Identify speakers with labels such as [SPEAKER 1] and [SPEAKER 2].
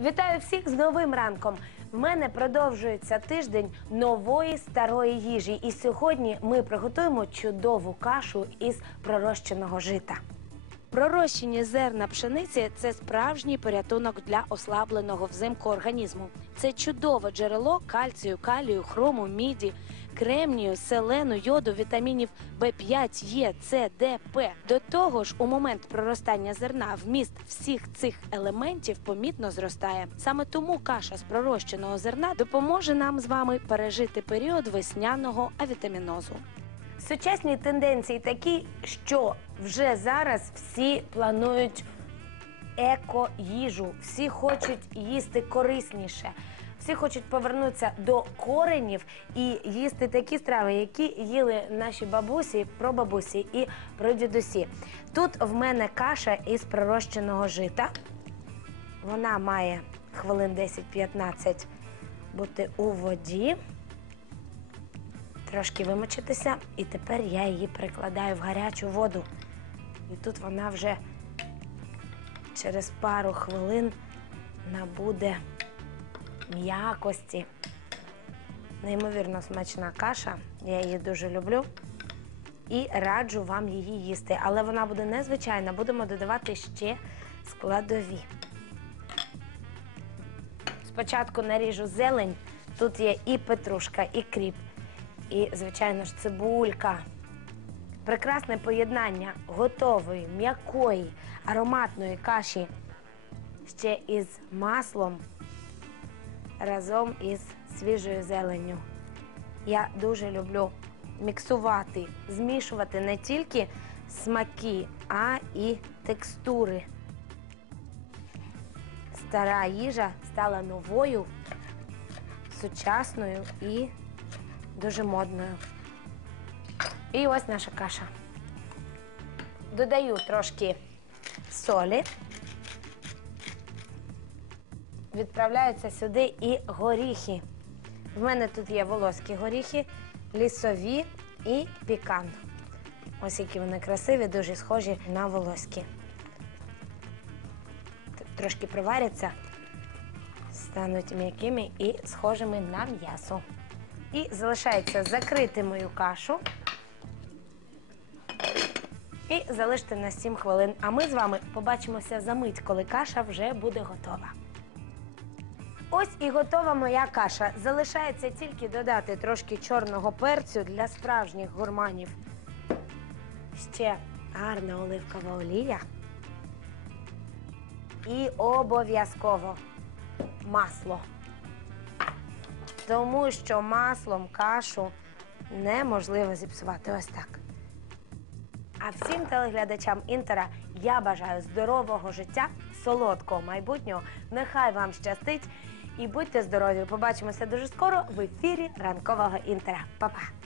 [SPEAKER 1] Вітаю всіх з новим ранком. В мене продовжується тиждень нової старої їжі. І сьогодні ми приготуємо чудову кашу із пророщеного жита. Пророщені зерна пшениці це справжній порятунок для ослабленого взимку організму. Це чудове джерело кальцію, калію, хрому, міді, кремнію, селену, йоду, вітамінів В5, Е, С, Д, П. До того ж, у момент проростання зерна вміст всіх цих елементів помітно зростає. Саме тому каша з пророщеного зерна допоможе нам з вами пережити період весняного авітамінозу. Сучасні тенденції такі, що вже зараз всі планують еко-їжу, всі хочуть їсти корисніше. Всі хочуть повернутися до коренів і їсти такі страви, які їли наші бабусі, прабабусі і прадідусі. Тут в мене каша із пророщеного жита. Вона має хвилин 10-15 бути у воді трошки вимочитися, і тепер я її прикладаю в гарячу воду. І тут вона вже через пару хвилин набуде м'якості. Неймовірно смачна каша. Я її дуже люблю. І раджу вам її їсти. Але вона буде незвичайна. Будемо додавати ще складові. Спочатку наріжу зелень. Тут є і петрушка, і кріп, і, звичайно ж, цибулька. Прекрасне поєднання готової, м'якої, ароматної каші ще із маслом разом із свіжою зеленню. Я дуже люблю міксувати, змішувати не тільки смаки, а і текстури. Стара їжа стала новою, сучасною і дуже модною. І ось наша каша. Додаю трошки солі. Відправляються сюди і горіхи. В мене тут є волоські горіхи, лісові і пікан. Ось які вони красиві, дуже схожі на волоські. Трошки проваряться, стануть м'якими і схожими на м'ясо. І залишається закрити мою кашу і залишити на 7 хвилин. А ми з вами побачимося за мить, коли каша вже буде готова. Ось і готова моя каша. Залишається тільки додати трошки чорного перцю для справжніх гурманів. Ще гарна оливкова олія. І обов'язково масло. Тому що маслом кашу неможливо зіпсувати. Ось так. А всім телеглядачам інтера я бажаю здорового життя, солодкого майбутнього. Нехай вам щастить і будьте здорові. Побачимося дуже скоро в ефірі ранкового інтера. Па-па!